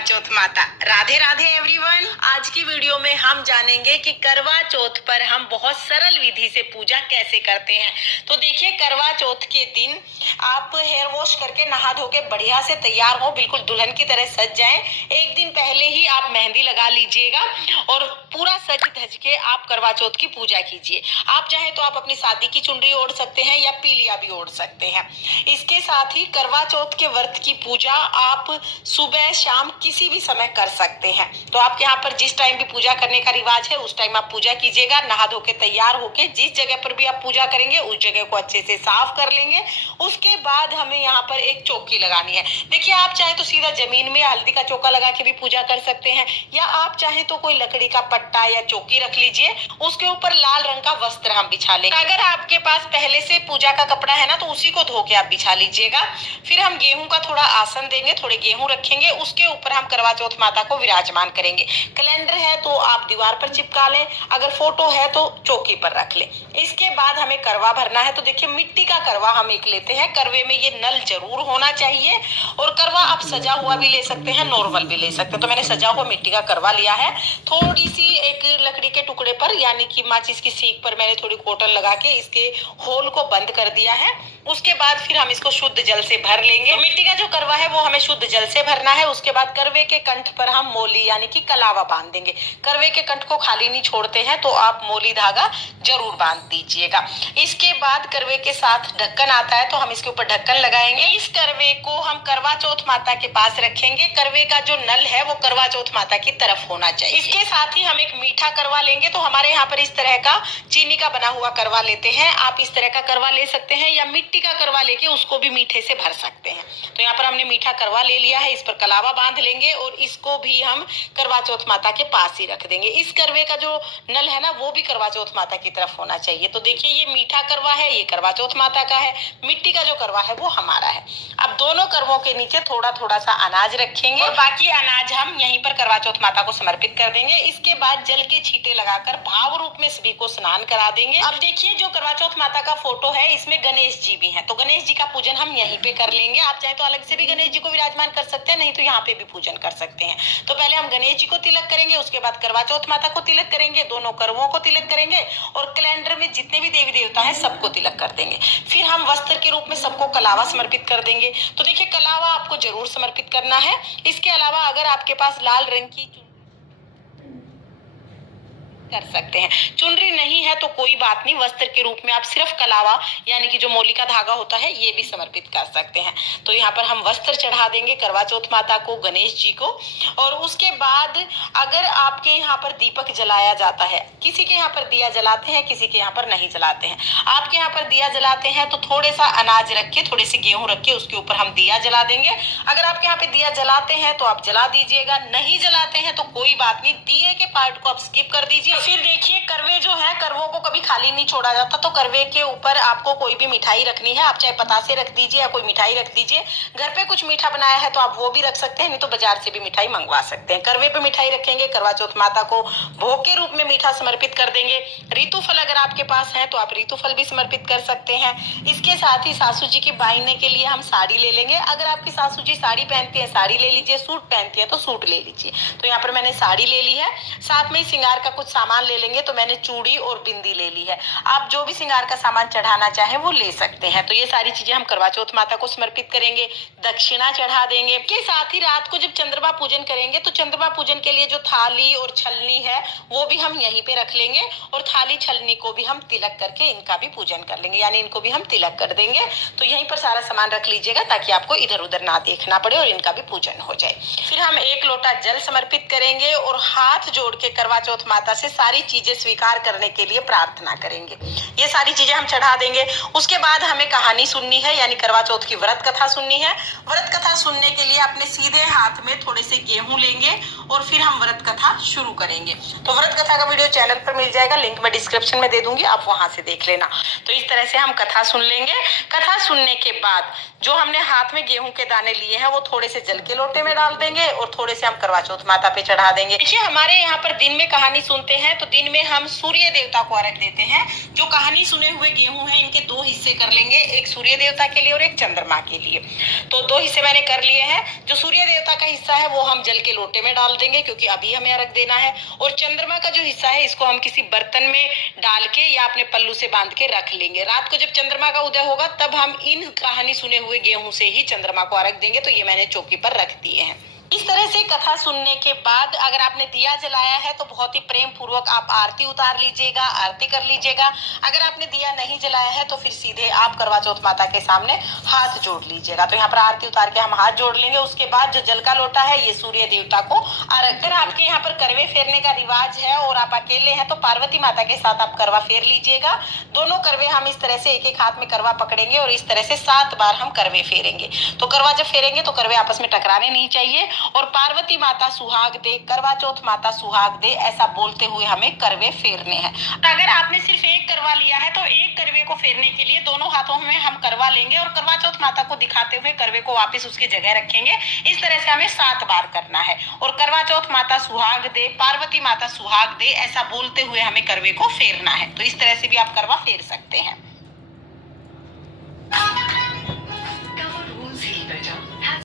चौथ माता। राधे राधे एवरीवन। आज की वीडियो में हम जानेंगे कि करवा चौथ पर हम बहुत सरल विधि से पूजा कैसे करते हैं। तो देखिए, करवा चौथ के दिन आप हेयर वॉश करके नहा धो के बढ़िया से तैयार हो, बिल्कुल दुल्हन की तरह सज जाएं। एक दिन पहले ही आप मेहंदी लगा लीजिएगा और पूरा सज धज के आप करवा चौथ की पूजा कीजिए। आप चाहे तो आप अपनी शादी की चुनरी ओढ़ सकते हैं या पीलिया भी ओढ़ सकते हैं। इसके साथ ही करवा चौथ के व्रत की पूजा आप सुबह शाम किसी भी समय कर सकते हैं। तो आपके यहाँ पर जिस टाइम भी पूजा करने का रिवाज है उस टाइम आप पूजा कीजिएगा। नहा धो के तैयार होके जिस जगह पर भी आप पूजा करेंगे उस जगह को अच्छे से साफ कर लेंगे। उसके बाद हमें यहाँ पर एक चौकी लगानी है। देखिए, आप चाहे तो सीधा जमीन में हल्दी का चौका लगा के भी पूजा कर सकते हैं, या आप चाहे तो कोई लकड़ी का पट्टा या चौकी रख लीजिए, उसके ऊपर लाल रंग का वस्त्र हम बिछा लेंगे। अगर आपके पास पहले से पूजा का कपड़ा है ना, तो उसी को धो के आप बिछा लीजिएगा। फिर हम गेहूं का थोड़ा आसन देंगे, थोड़े गेहूं रखेंगे, उसके ऊपर हम करवा चौथ माता को विराजमान करेंगे। कैलेंडर है तो आप दीवार पर चिपका लें, अगर फोटो है तो चौकी पर रख लें। इसके बाद हमें करवा भरना है। तो देखिए, मिट्टी का करवा हम एक लेते हैं। करवे में ये नल जरूर होना चाहिए, और करवा आप सजा हुआ भी ले सकते हैं, नॉर्मल भी ले सकते हैं। तो मैंने सजा हुआ मिट्टी का करवा लिया है। थोड़ी सी एक लकड़ी के टुकड़े पर, यानी कि माचिस की सीख पर मैंने थोड़ी कॉटन लगा के इसके होल को बंद कर दिया है। उसके बाद फिर हम इसको शुद्ध जल से भर लेंगे। तो मिट्टी का जो करवा है वो हमें शुद्ध जल से भरना है। उसके बाद करवे के कंठ पर हम मोली यानी कि कलावा बांध देंगे। करवे के कंठ को खाली नहीं छोड़ते हैं, तो आप मोली धागा जरूर बांध दीजिएगा। इसके बाद करवे के साथ ढक्कन आता है, तो हम इसके ऊपर ढक्कन लगाएंगे। इस करवे को हम करवा चौथ माता के पास रखेंगे। करवे का जो नल है वो करवा चौथ माता की तरफ होना चाहिए। इसके साथ ही हम एक मीठा करवा लेंगे। तो हमारे यहाँ पर इस तरह का चीनी का बना हुआ करवा लेते हैं। आप इस तरह का करवा ले सकते हैं, या मिट्टी का करवा लेके उसको भी मीठे से भर सकते हैं। तो यहाँ पर हमने मीठा करवा ले लिया है, इस पर कलावा बांध लेंगे और इसको भी हम करवा चौथ माता के पास ही रख देंगे। इस करवे का जो नल है ना, वो भी करवा चौथ माता की तरफ होना चाहिए। तो देखिए, ये मीठा करवा है, ये करवा चौथ माता का है। मिट्टी का जो करवा है वो हमारा है। अब दोनों करवों के नीचे थोड़ा थोड़ा सा अनाज रखेंगे और बाकी अनाज हम यहीं पर करवा चौथ माता को समर्पित कर देंगे। इसके बाद जल के छींटे लगाकर भाव रूप में सभी को स्नान करा देंगे। अब देखिए, जो करवा चौथ माता का फोटो है इसमें गणेश जी भी हैं, तो गणेश जी का पूजन हम यहीं पे कर लेंगे। आप चाहे तो अलग से भी गणेश जी को विराजमान कर सकते हैं, नहीं तो यहाँ पे भी पूजन कर सकते हैं। तो पहले हम गणेश जी को तिलक करेंगे, उसके बाद करवा चौथ माता को तिलक करेंगे, दोनों करवों को तिलक करेंगे, और कैलेंडर में जितने भी देवी देवता हैं सबको तिलक कर देंगे। फिर हम वस्त्र के रूप में सबको कलावा समर्पित कर देंगे। तो देखिए, कलावा आपको जरूर समर्पित करना है। इसके अलावा अगर आपके पास लाल रंग की कर सकते हैं, चुनरी नहीं है तो कोई बात नहीं, वस्त्र के रूप में आप सिर्फ कलावा यानी कि जो मोली का धागा होता है ये भी समर्पित कर सकते हैं। तो यहाँ पर हम वस्त्र चढ़ा देंगे करवा चौथ माता को, गणेश जी को। और उसके बाद अगर आपके यहाँ पर दीपक जलाया जाता है, किसी के यहाँ पर दिया जलाते हैं, किसी के यहाँ पर नहीं जलाते हैं। आपके यहाँ पर दिया जलाते हैं तो थोड़े सा अनाज रख के, थोड़े से गेहूं रख के उसके ऊपर हम दिया जला देंगे। अगर आपके यहाँ पे दिया जलाते हैं तो आप जला दीजिएगा, नहीं जलाते हैं तो कोई बात नहीं, दिए के पार्ट को आप स्किप कर दीजिए। फिर देखिए, करवे जो है, करवों को कभी खाली नहीं छोड़ा जाता। तो करवे के ऊपर आपको कोई भी मिठाई रखनी है, आप चाहे पतासे रख दीजिए या कोई मिठाई रख दीजिए। घर पे कुछ मीठा बनाया है तो आप वो भी रख सकते हैं, नहीं तो बाजार से भी मिठाई मंगवा सकते हैं। करवे पे मिठाई रखेंगे, करवा चौथ माता को भोग के रूप में मीठा समर्पित कर देंगे। ऋतु फल अगर आपके पास है तो आप ऋतु फल भी समर्पित कर सकते हैं। इसके साथ ही सासू जी की बांधने के लिए हम साड़ी ले लेंगे। अगर आपकी सासू जी साड़ी पहनती है, साड़ी ले लीजिए, सूट पहनती है तो सूट ले लीजिए। तो यहाँ पर मैंने साड़ी ले ली है। साथ में श्रृंगार का कुछ सामान ले लेंगे, तो मैंने चूड़ी और बिंदी ले ली है। आप जो भी श्रृंगार का सामान चढ़ाना चाहे वो ले सकते हैं। तो ये सारी चीजें हम करवा चौथ माता को समर्पित करेंगे, दक्षिणा चढ़ा देंगे। के साथ ही रात को जब चंद्रमा पूजन करेंगे तो चंद्रमा पूजन के लिए जो थाली और छलनी है वो भी हम यहीं पे रख लेंगे, और थाली छलनी को भी हम तिलक करके इनका भी पूजन कर लेंगे, यानी इनको भी हम तिलक कर देंगे। तो यहीं पर सारा सामान रख लीजिएगा ताकि आपको इधर उधर ना देखना पड़े और इनका भी पूजन हो जाए। फिर हम एक लोटा जल समर्पित करेंगे और हाथ जोड़ के करवा चौथ माता से सारी चीजें स्वीकार करने के लिए प्रार्थना करेंगे। ये सारी चीजें हम चढ़ा देंगे। उसके बाद हमें कहानी सुननी है, यानी करवा चौथ की व्रत कथा सुननी है। व्रत कथा सुनने के लिए अपने सीधे हाथ में थोड़े से गेहूं लेंगे और फिर हम व्रत कथा शुरू करेंगे। तो व्रत कथा का वीडियो चैनल पर मिल जाएगा, लिंक मैं डिस्क्रिप्शन में दे दूंगी, आप वहां से देख लेना। तो इस तरह से हम कथा सुन लेंगे। कथा सुनने के बाद जो हमने हाथ में गेहूं के दाने लिए हैं वो थोड़े से जल के लोटे में डाल देंगे और थोड़े से हम करवा चौथ माता पे चढ़ा देंगे। देखिए, हमारे यहाँ पर दिन में कहानी सुनते हैं तो दिन में हम सूर्य देवता को अर्घ देते हैं। जो कहानी सुने हुए गेहूं हैं इनके दो हिस्से कर लेंगे, एक सूर्य देवता के लिए और एक चंद्रमा के लिए। तो दो हिस्से मैंने कर लिए हैं। जो सूर्य देवता का हिस्सा है वो हम जल के लोटे में डाल देंगे क्योंकि अभी हमें अर्घ देना है, और चंद्रमा का जो हिस्सा है इसको हम किसी बर्तन में डाल के या अपने पल्लू से बांध के रख लेंगे। रात को जब चंद्रमा का उदय होगा तब हम इन कहानी सुने हुए गेहूं से ही चंद्रमा को अर्घ देंगे। तो ये मैंने चौकी पर रख दिए हैं। इस तरह से कथा सुनने के बाद अगर आपने दिया जलाया है तो बहुत ही प्रेम पूर्वक आप आरती उतार लीजिएगा, आरती कर लीजिएगा। अगर आपने दिया नहीं जलाया है तो फिर सीधे आप करवा चौथ माता के सामने हाथ जोड़ लीजिएगा। तो यहाँ पर आरती उतार के हम हाथ जोड़ लेंगे। उसके बाद जो जल का लोटा है ये सूर्य देवता को अर्घ। अगर आपके यहाँ पर करवे फेरने का रिवाज है और आप अकेले हैं तो पार्वती माता के साथ आप करवा फेर लीजिएगा। दोनों करवे हम इस तरह से एक एक हाथ में करवा पकड़ेंगे और इस तरह से 7 बार हम करवे फेरेंगे। तो करवा जब फेरेंगे तो करवे आपस में टकराने नहीं चाहिए, और पार्वती माता सुहाग दे, करवा चौथ माता सुहाग दे, ऐसा बोलते हुए हमें करवे फेरने हैं। अगर आपने सिर्फ एक करवा लिया है तो एक करवे को फेरने के लिए दोनों हाथों में हम करवा लेंगे और करवा चौथ माता को दिखाते हुए करवे को वापस उसकी जगह रखेंगे। इस तरह से हमें 7 बार करना है, और करवा चौथ माता सुहाग दे, पार्वती माता सुहाग दे, ऐसा बोलते हुए हमें करवे को फेरना है। तो इस तरह से भी आप करवा फेर सकते हैं।